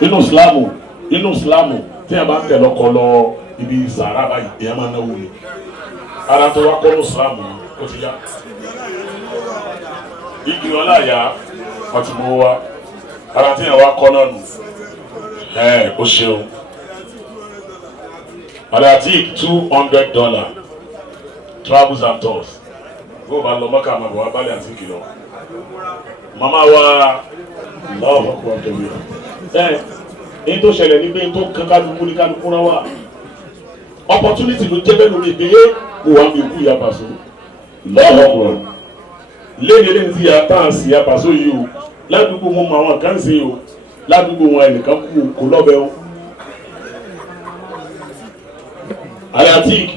inú Islamu tí a bá ń tẹ̀ lọ́kọ lọ ibi sàrà báyìí èèyàn máa náwó ni ara tó wá kọ́ ní Islamu ó ti yá igi wọn láàyà ọtí mọ́ wa ara tí yẹn wá kọ́ náà nù ó ṣeun Alatik $200 travels and tours bó o bá lọ mọ́kà àmọ́ bọ̀ wá bálẹ̀ àti kìlọ̀ màmá wa lọ́wọ́ ọkọ̀ ọ̀tọ̀ mi èyí tó ṣẹlẹ̀ ní pé tó kálukú ní kálukú náà wà opportunity ló jẹ́ bẹ́ẹ̀ lórí ìgbéyé kó wá mi kú ìyá Paso lọ́wọ́ ọkọ̀ lẹ́yìn tí a tán sí ìyá Paso yìí o ládùúgbò wọn mọ àwọn kan sí o ládùúgbò wọn ẹnìkan kú kó lọ́bẹ̀ o Alatik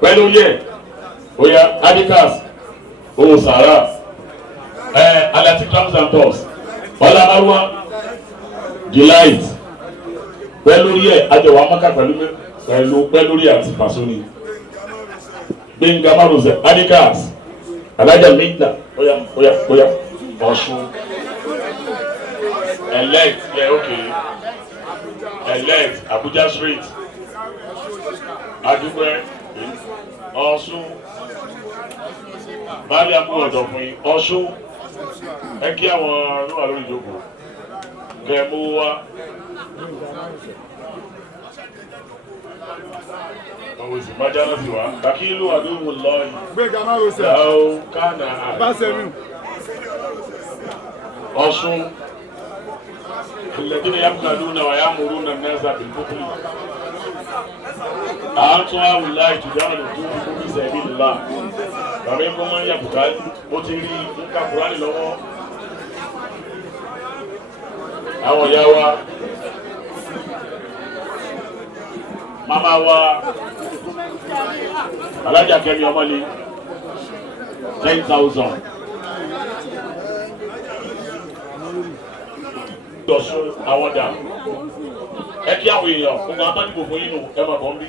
pẹ̀lú yẹ oya Adikas ohun sàrà Alatik travels and tours ọlá arúgbó delight pẹ̀lú yẹ àjọwò amáka pẹ̀lú yẹ àti Paso ni Gbẹ̀ngà márùnsẹ̀ Adikas alájà méjìlá oya Ọ̀ṣun elect elect Abuja street adúgbẹ́ Ọ̀ṣun báyìí àmú ọ̀dọ̀ fún yín Ọ̀ṣun ẹ kí àwọn ọlọ́wà lórí ìjókòó kẹ mú wá ọwọ́ sì má jáná sí wa kàkí ìlú àdúgbò lọ́yìn láwọ́ kánà Ọ̀ṣun الذين يبخلون ويأمرون الناس بالبخل أنتم هؤلاء تجعلون في سبيل الله فمنكم من يبخل وتري nǹkan Kùránì lọ́wọ́ àwọn ìyá wa màmá wa Alájà Kẹ́mi Ọmọlé 10,000 Ọ̀ṣun àwọn dà ẹ kí àwọn èèyàn gbogbo abánibò fún yín nù ẹ máa bọ̀ ń bí.